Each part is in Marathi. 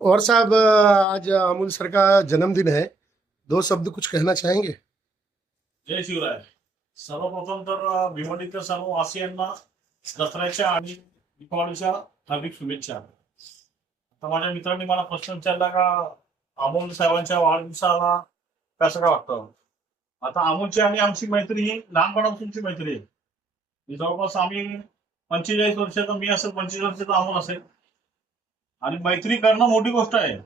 और साहब आज अमूल सर का जन्मदिन है, 2 शब्द कुछ कहना चाहेंगे? जय शिवराय. सर्वप्रथम तर भिवंडीतील सर्व वासियांना दसऱ्याच्या आणि दीपावलीच्या हार्दिक शुभेच्छा. आता माझ्या मित्रांनी मला प्रश्न विचारला का अमोल साहेबांच्या वाढदिवसाला कसं काय वाटतं. आता अमोलची आणि आमची मैत्री ही लहानपणापासूनची मैत्री आहे. जवळपास आम्ही 45 वर्षाचा मी असेल, 25 वर्षाचा अमोल असेल. आणि मैत्री करणं मोठी गोष्ट आहे.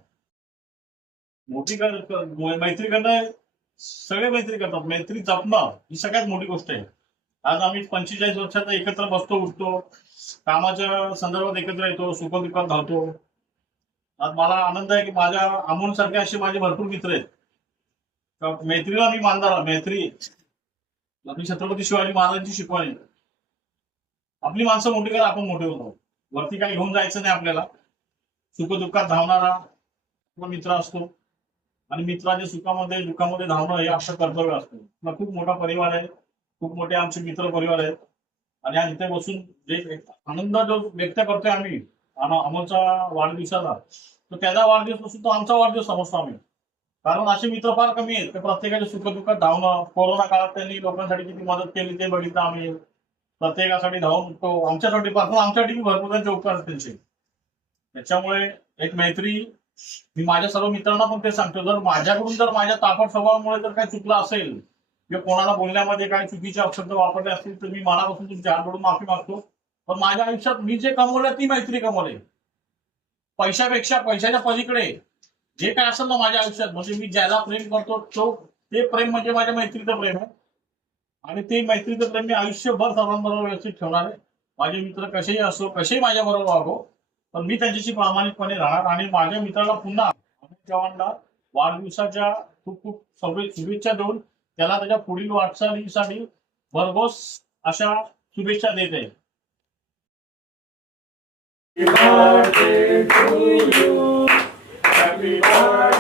मैत्री करणं सगळे मैत्री करतात. मैत्री जपणं ही सगळ्यात मोठी गोष्ट आहे. आज आम्ही 45 वर्षाचा एकत्र बसतो, उठतो, कामाच्या संदर्भात एकत्र येतो, सुखदुःखात धावतो. आज मला आनंद आहे की माझ्या अमोल सारखे असे माझे भरपूर मित्र आहेत. मैत्रीला मी मानणारा. मैत्री आपली छत्रपती शिवाजी महाराजांची शिकवण आहे. आपली माणसं मोठी करा, आपण मोठे होतो. वरती काही घेऊन जायचं नाही आपल्याला. सुखदुःखात धावणारा मित्र असतो आणि मित्राच्या सुखामध्ये दुःखामध्ये धावणं हे आपलं कर्तव्य असतं. आपला खूप मोठा परिवार आहे, खूप मोठे आमचे मित्र परिवार आहेत. आणि आज इथे बसून जे आनंद जो व्यक्त करतोय आम्ही अमोलचा वाढदिवसाला, तर त्याचा वाढदिवस नसून तो आमचा वाढदिवस समजतो आम्ही. कारण असे मित्र फार कमी आहेत. प्रत्येकाच्या सुखदुःखात धावणं. कोरोना काळात त्यांनी लोकांसाठी किती मदत केली ते बघितलं आम्ही. प्रत्येकासाठी धावून तो आमच्यासाठी पासून आमच्यासाठी भरपूर त्यांचे उपकार आहेत त्यांचे. त्याच्यामुळे एक मैत्री मी माझ्या सर्व मित्रांना पण ते सांगतो, जर माझ्या तापट स्वभावामुळे जर काही चुकलं असेल किंवा कोणाला बोलण्यामध्ये काही चुकीचे शब्द वापरले असतील तर मी मनापासून तुमच्या हात जोडून माफी मागतो. पण माझ्या आयुष्यात मी जे कमवलं ती मैत्री कमवले. पैशाच्या पलीकडे जे काय असेल ना माझ्या आयुष्यात, म्हणजे मी ज्याला प्रेम करतो ते प्रेम म्हणजे माझ्या मैत्रीचं प्रेम आहे. आणि ते मैत्रीचं प्रेम मी आयुष्यभर सर्वांबरोबर व्यवस्थित ठेवणार आहे. माझे मित्र कसेही असो, कसेही माझ्या बरोबर वागो, पण मी त्यांच्याशी प्रामाणिकपणे राहणार. आणि माझ्या मित्राला पुन्हा अमित चव्हाणला वाढदिवसाच्या खूप खूप शुभेच्छा देऊन त्याला त्याच्या पुढील वाटचालीसाठी भरघोस अशा शुभेच्छा देत आहे. Happy birthday to you. Happy birthday.